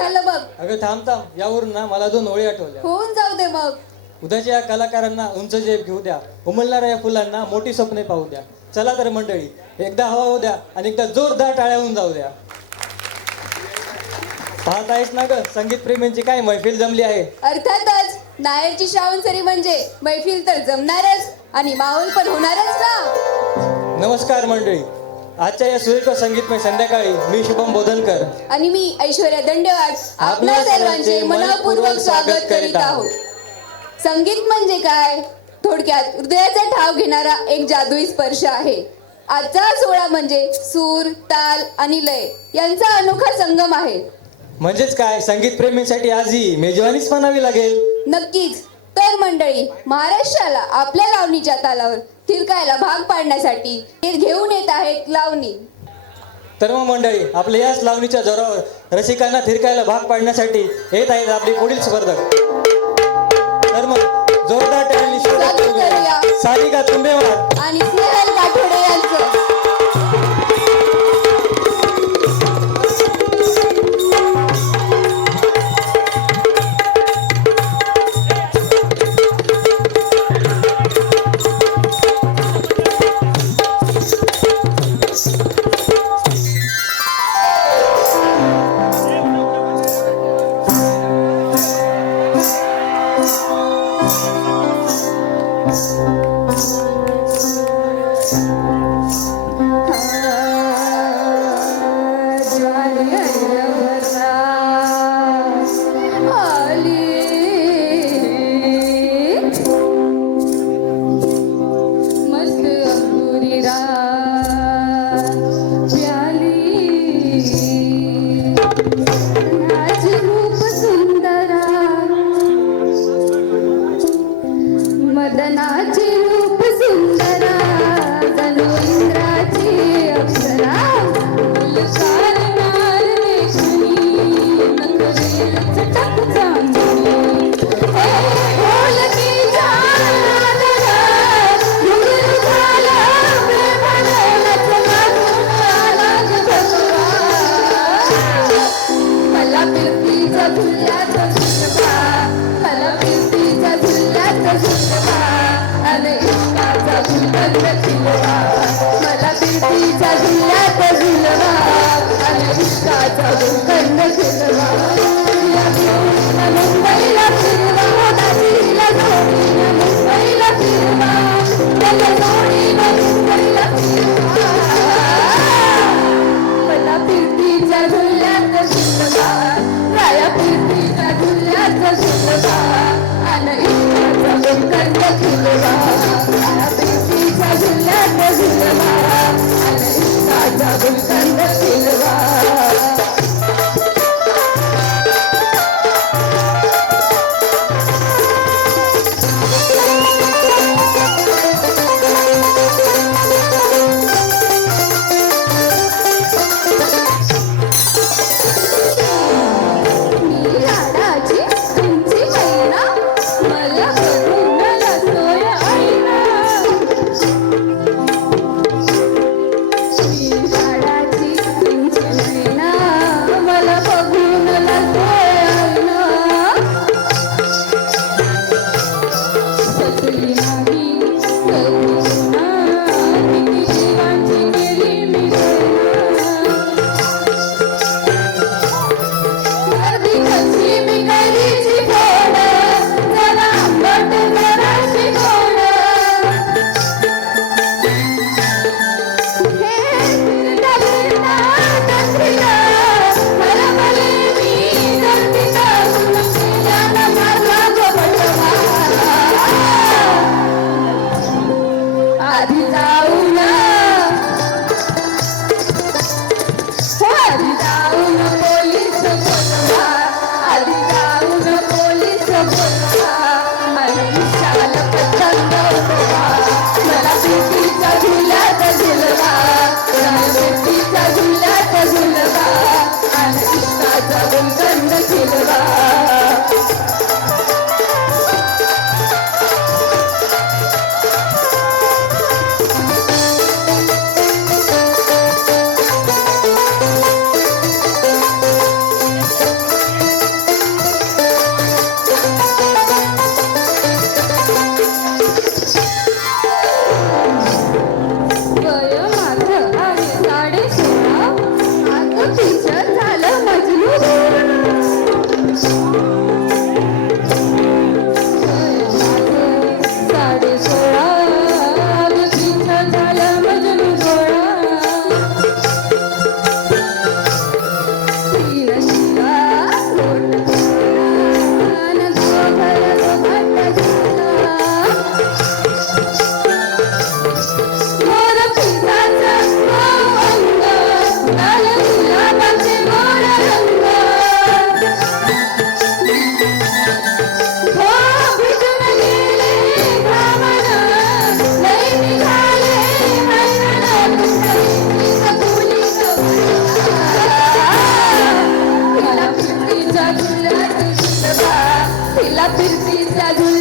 झालं बघ. अगं थांब थांब, यावरून ना मला 2 ओळी आठवल्या. होऊन जाऊ दे मग. उद्याच्या या कलाकारांना उंच जेब घेऊ द्या, उमलणाऱ्या या फुलांना मोठी स्वप्ने पाहू द्या. चला तर मंडळी, एकदा हवा होऊ द्या आणि एकदा जोरदार टाळ्या होऊन जाऊ द्या. पाहत आहेस ना ग, संगीत प्रेमींची काय मैफिल जमली आहे. अर्थातच नायरची श्रावणसरी म्हणजे मैफिल तर जमणारच आणि माहोल पण होणारच ना. नमस्कार मंडळी, आजच्या या सुरेख संगीतमय संध्याकाळी मी शुभम बोधनकर आणि मी ऐश्वर्या दंडेवाड आपल्या सर्वांचे मनपूर्वक स्वागत करीत आहोत. संगीत म्हणजे काय? थोडक्यात हृदयाचा ठाव घेणारा एक जादुई स्पर्श आहे. आजचा सोहळा म्हणजे सूर, ताल आणि लय यांचा अनोखा संगम आहे. म्हणजेच काय, संगीत प्रेमींसाठी आज ही मेजवानीच म्हणावी लागेल. नक्कीच. तर मंडळी, महाराष्ट्राला आपल्या लावणीच्या तालावर थिरकायला भाग पाडण्यासाठी हे घेऊन येत आहेत लावणी. तर मग मंडळी, आपल्या याच लावणीच्या जोरावर रसिकांना थिरकायला भाग पाडण्यासाठी येत आहेत आपली पुढील स्पर्धक. तर मग जोरदार टाळ्यांनी स्वागत करूया सारिका तुंबेवार आणि स्नेहल काठोडे यांचं. मदनाचे रूप सुंदरा जणू इंद्राची अप्सरा फुलकारणार रेशमी नखरे चटक चांदणी ढोलकी झाला घुंगरू झाला प्रेमाने नचला आला ग भगवा मला फिरतीचा झुल्याचा झुलवा मला फिरतीचा झुल्याचा झुलवा अरे इश्काचा गुलकंद खिलवा मला फिरतीचा झुल्याचा झुलवा अरे इश्काचा गुलकंद खिलवा मुंबईला फिरवा दाजीला जोडीनं मुंबईला फिरवा त्याला जोडीनं मुंबईला फिरवा मला फिरतीचा झुल्याचा झुलवा राया फिरतीचा झुल्याचा झुलवा आणि इश्काचा गुलकंद खिलवा राया फिरतीचा झुल्याचा झुलवा आणि इश्काचा गुलकंद खिलवा. तुमची साडे 16 तिचा झाला मजनू गोळा तीन शिवा लोट न दोघाला भांडा झाला मोर पिसाचा अंग लाल गुलाबाचे मोर रंग हो भिजून गेले घामन लई निघाले हरण पिंपळीचा फुली तिला फिरतीचा झुल्यात सुटला तिला फिरतीचा झुल्यात